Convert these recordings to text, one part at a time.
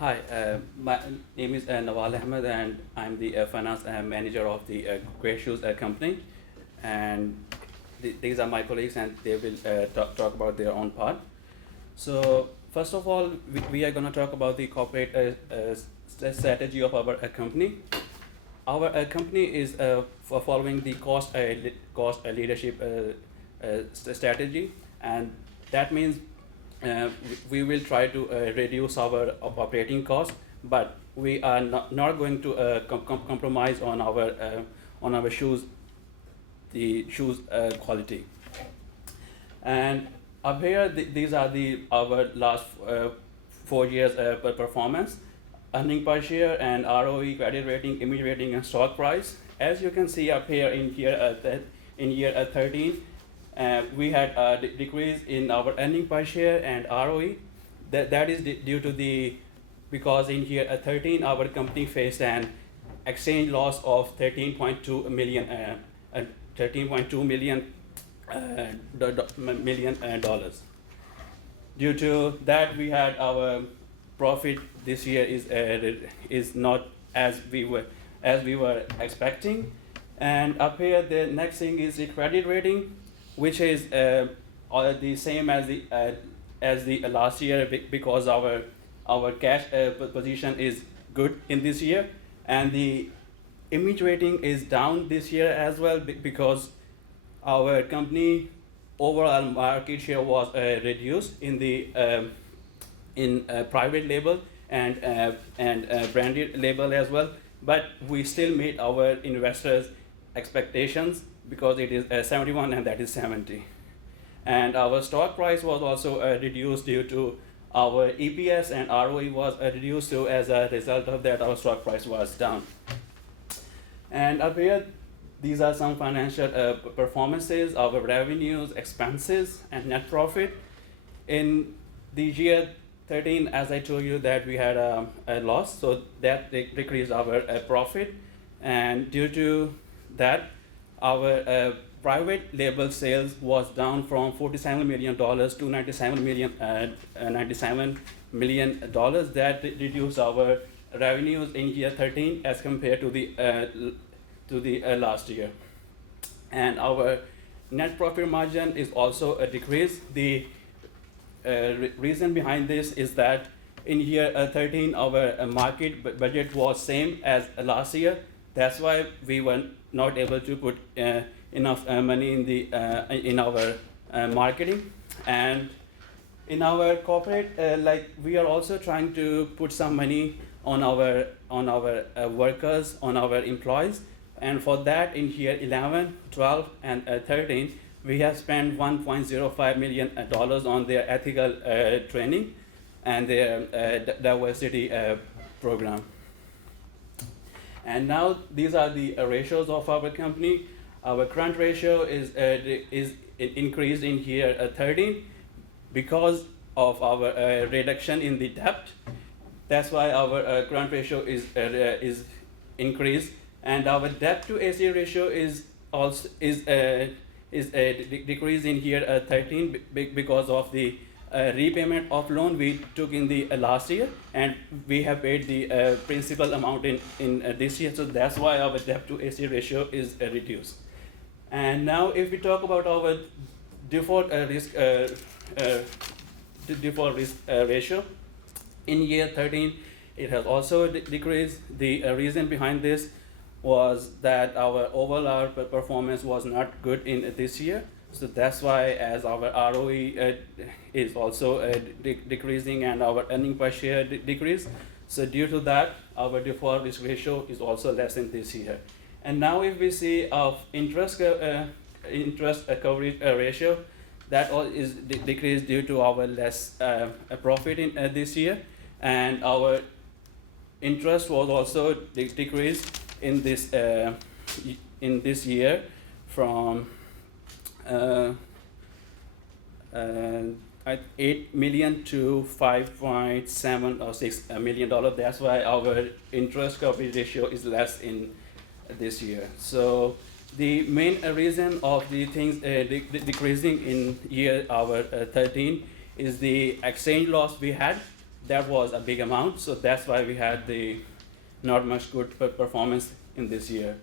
Hi, my name is Nawal Ahmed, and I'm the finance manager of the Grey Shoes company. And these are my colleagues, and they will talk about their own part. So, first of all, we are going to talk about the corporate strategy of our company. Our company is for following the cost leadership strategy, and that means we will try to reduce our operating costs, but we are not going to compromise on our shoes quality. And up here, these are our last 4 years performance, earning per share and ROE, credit rating, image rating, and stock price. As you can see up here in year 13, we had a decrease in our earning per share and ROE. That is due to because in year 13 our company faced an exchange loss of 13.2 million, 13.2 million dollars. Due to that, we had our profit this year is not as we were expecting. And up here, the next thing is the credit rating, which is the same as the last year because our cash position is good in this year, and the image rating is down this year as well because our company overall market share was reduced in the in private label and branded label as well, but we still meet our investors expectations because it is 71 and that is 70. And our stock price was also reduced due to our EPS and ROE was reduced, so as a result of that our stock price was down. And up here, these are some financial performances, our revenues, expenses, and net profit. In the year 13, as I told you, that we had a loss, so that decreased our profit. And due to that, our private label sales was down from $47 million to $97 million. That reduced our revenues in year 13 as compared to the last year. And our net profit margin is also a decrease. The reason behind this is that in year 13 our market budget was same as last year. That's why we were not able to put enough money in our marketing. And in our corporate, like we are also trying to put some money on our workers, on our employees. And for that, in year 11, 12, and 13, we have spent $1.05 million on their ethical training and their diversity program. And now these are the ratios of our company. Our current ratio is increased in year 13 because of our reduction in the debt. That's why our current ratio is increased, and our debt to AC ratio is also decreased in year 13 because of the repayment of loan we took in the last year, and we have paid the principal amount in this year. So that's why our debt to AC ratio is reduced. And now, if we talk about our default risk ratio, in year 13, it has also decreased. The reason behind this was that our overall performance was not good in this year. So that's why, as our ROE is also decreasing and our earning per share decrease. So due to that, our default risk ratio is also less in this year. And now, if we see of interest coverage ratio, that all is decreased due to our less profit in this year, and our interest was also decreased in this year from 8 million to 5.7 or 6 million dollars. That's why our interest coverage ratio is less in this year. So the main reason of the things decreasing in year our 13 is the exchange loss we had that was a big amount, so that's why we had the not much good performance in this year.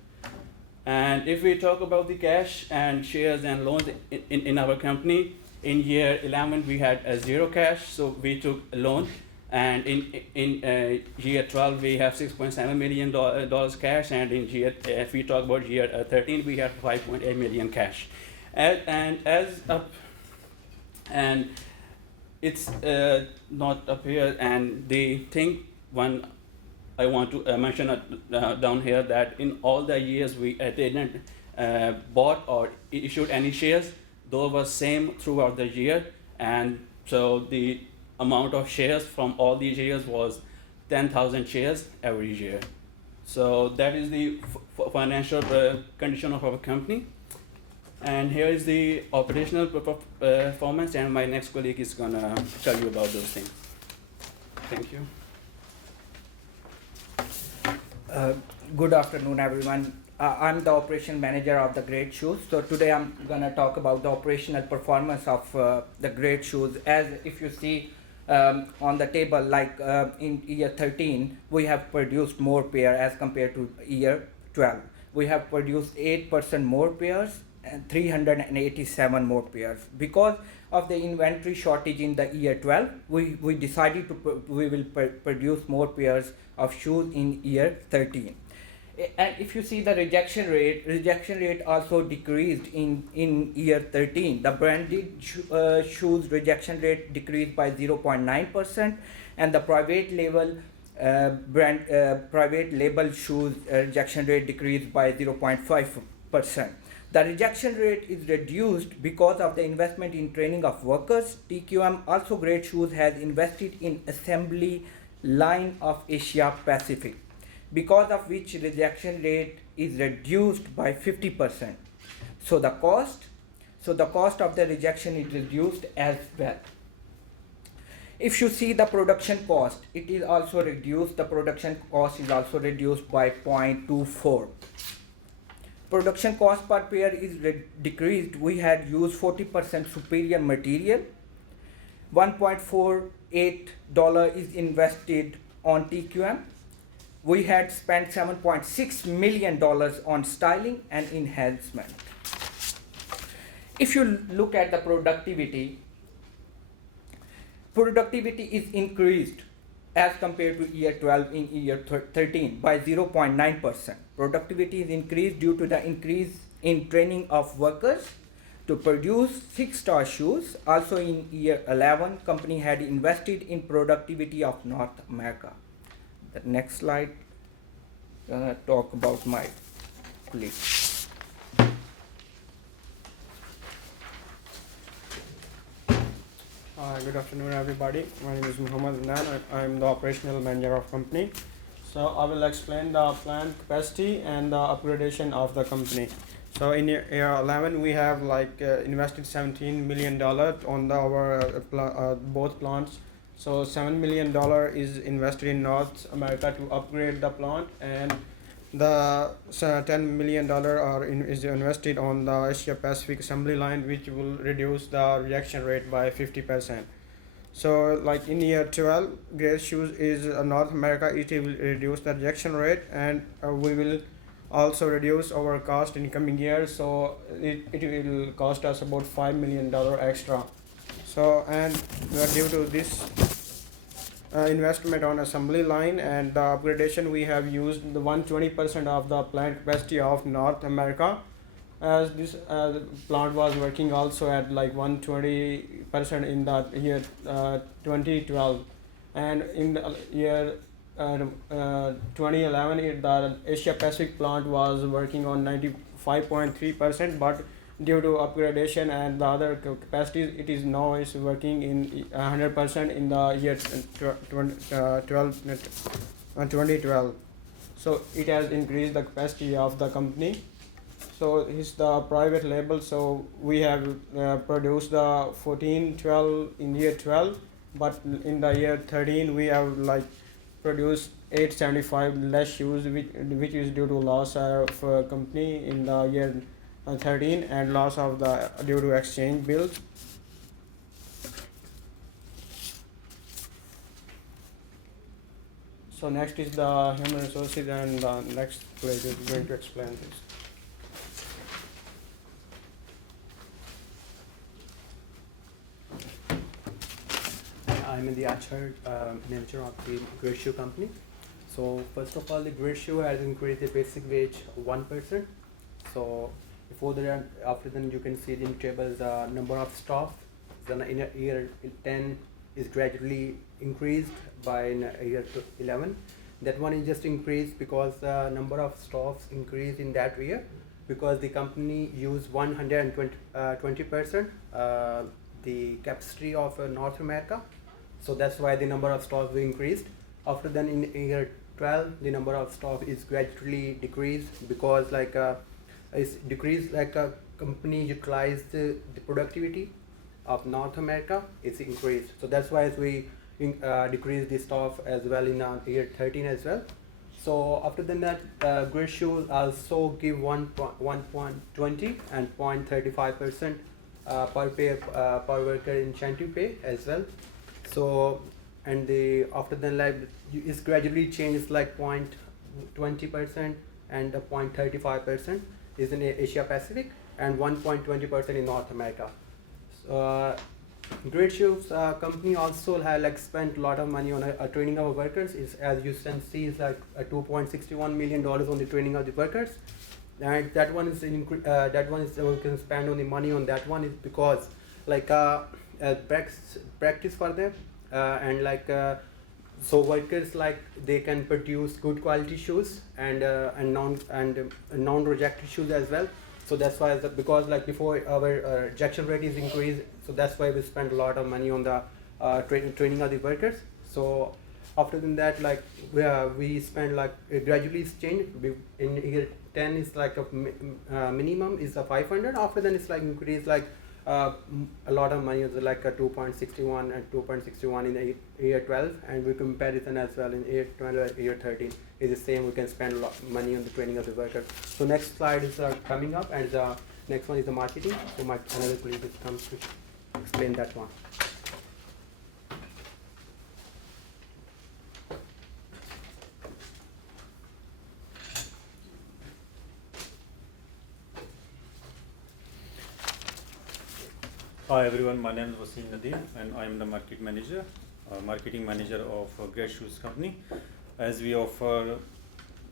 And if we talk about the cash and shares and loans in our company, in year 11 we had a zero cash, so we took a loan. And in year 12 we have $6.7 million cash, and in year, if we talk about year 13, we have 5.8 million cash. And it's not up here, and the thing one I want to mention down here, that in all the years we didn't bought or issued any shares. Those were same throughout the year, and so the amount of shares from all these years was 10,000 shares every year. So that is the financial condition of our company. And here is the operational performance, and my next colleague is gonna tell you about those things. Thank you. Good afternoon, everyone. I'm the operation manager of the Great Shoes. So today I'm gonna talk about the operational performance of the Great Shoes. As if you see on the table, like in year 13, we have produced more pair as compared to year 12. We have produced 8% more pairs and 387 more pairs. Because of the inventory shortage in the year 12, we decided we will produce more pairs of shoes in year 13. And if you see the rejection rate also decreased in year 13. The branded shoes rejection rate decreased by 0.9%, and the private label shoes rejection rate decreased by 0.5%. The rejection rate is reduced because of the investment in training of workers. TQM, also Great Shoes, has invested in assembly line of Asia Pacific, because of which rejection rate is reduced by 50%. So the cost of the rejection is reduced as well. If you see the production cost, it is also reduced. The production cost is also reduced by 0.24. Production cost per pair is decreased. We had used 40% superior material. $1.48 is invested on TQM. We had spent $7.6 million on styling and enhancement. If you look at the productivity is increased as compared to year 12 in year 13 by 0.9%. Productivity is increased due to the increase in training of workers to produce 6-star shoes. Also in year 11, company had invested in productivity of North America. The next slide, I'm gonna talk about my colleague. Good afternoon, everybody. My name is Adnan. I'm the operational manager of company. So I will explain the plant capacity and the upgradation of the company. So in year 11, we have invested $17 million on our both plants. So $7 million is invested in North America to upgrade the plant, and the $10 million is invested on the Asia Pacific assembly line, which will reduce the rejection rate by 50%. So like in year 12, Great Shoes is North America, it will reduce the rejection rate, and we will also reduce our cost in coming years. So it will cost us about $5 million extra. So and due to this investment on assembly line and the upgradation, we have used the 120% of the plant capacity of North America, as this plant was working also at like 120% in the year 2012, and in the year 2011 the Asia Pacific plant was working on 95.3%, but due to upgradation and the other capacities, it is now is working in 100% in the year 2012. So it has increased the capacity of the company. So it's the private label. So we have produced the 14-12 in year 12, but in the year 13 we have produced 875 less shoes, which is due to loss of company in the year 13 and loss of the due to exchange bills. So next is the human resources, and the next page is going to explain this. I'm the HR manager of the Great Shoe company. So first of all, the Great Shoe has increased the basic wage 1%. So before that, after then you can see in tables the number of staff. Then in year 10 is gradually increased by in year 11. That one is just increased because the number of staffs increased in that year because the company used 120% the capacity of North America. So that's why the number of staff increased. After then in year 12, the number of staff is gradually decreased because it's decreased like a company utilized the productivity of North America, it's increased. So that's why we decreased the staff as well in year 13 as well. So after then that, Great Shoes also give 1.20 and 0.35% per worker incentive pay as well. So and the after then it's gradually changed like 0.20% and 0.35% is in Asia Pacific and 1.20% in North America. Great Shoes company also had spent a lot of money on training our workers. Is as you can see is like $2.61 million on the training of the workers, and that one is we can spend on the money on that one is because practice for them so workers they can produce good quality shoes and non-rejected shoes as well. So that's why because before our rejection rate is increased, so that's why we spend a lot of money on the training of the workers. So after that we spend gradually it's changed. In year 10 is a minimum is a 500. After then it's increased a lot of money is a 2.61 and 2.61 in year 12, and we comparison as well in year 12 and year 13 is the same. We can spend a lot of money on the training of the workers. So next slide is coming up, and the next one is the marketing. So another colleague comes to explain that one. Hi everyone, my name is Waseem Nadeem and I am the marketing manager of Great Shoes company. As we offer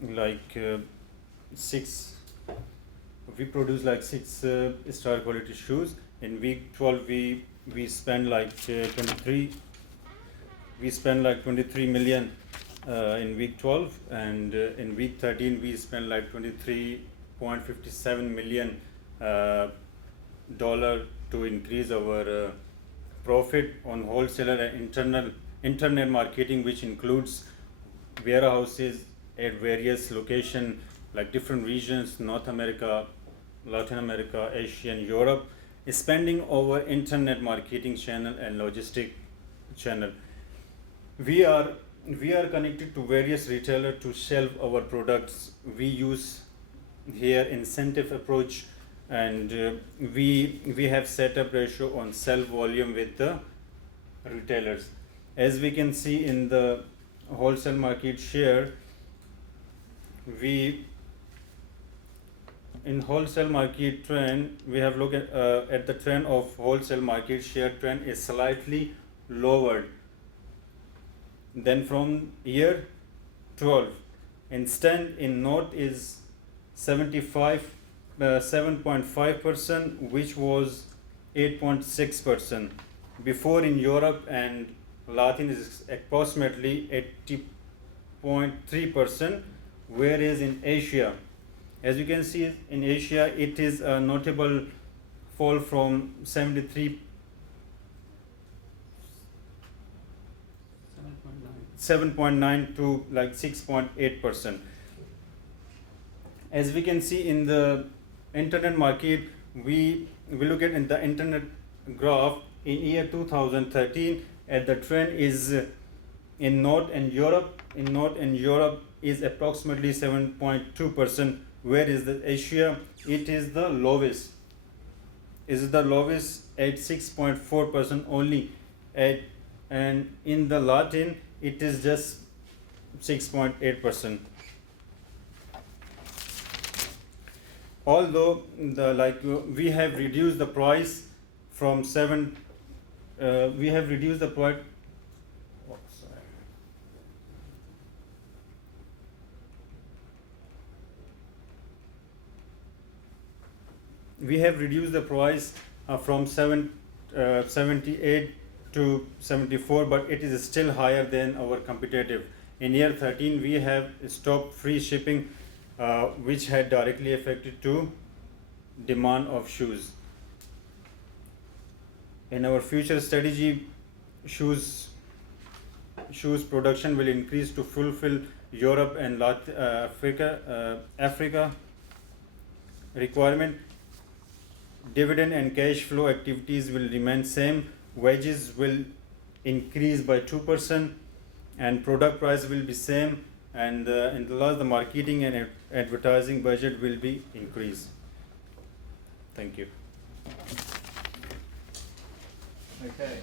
we produce 6 star quality shoes. In week 12 we spend 23 million in week 12, and in week 13 we spend 23.57 million dollar to increase our profit on wholesaler and internet marketing, which includes warehouses at various locations different regions, North America, Latin America, Asia and Europe, spending over internet marketing channel and logistic channel. We are connected to various retailers to sell our products. We use here incentive approach, and we have set up ratio on sell volume with the retailers. As we can see in the wholesale market share, in wholesale market trend, we have looked at the trend of wholesale market share trend is slightly lowered than from year 12. Instead, in North is 7.5%, which was 8.6%. Before in Europe and Latin is approximately 80.3%, whereas in Asia, as you can see in Asia, it is a notable fall from 7.9 to 6.8%. As we can see in the internet market, we look at in the internet graph in year 2013, and the trend is in North and Europe. In North and Europe is approximately 7.2%, whereas the Asia it is the lowest. Is the lowest at 6.4% only. And in the Latin it is just 6.8%. Although we have reduced the price from we have reduced the price. We have reduced the price from 78 to 74, but it is still higher than our competitive. In year 13, we have stopped free shipping, which had directly affected to demand of shoes. In our future strategy, shoes production will increase to fulfill Europe and Africa requirement. Dividend and cash flow activities will remain same. Wages will increase by 2%, and product price will be same. And in the last, the marketing and advertising budget will be increased. Thank you. Okay.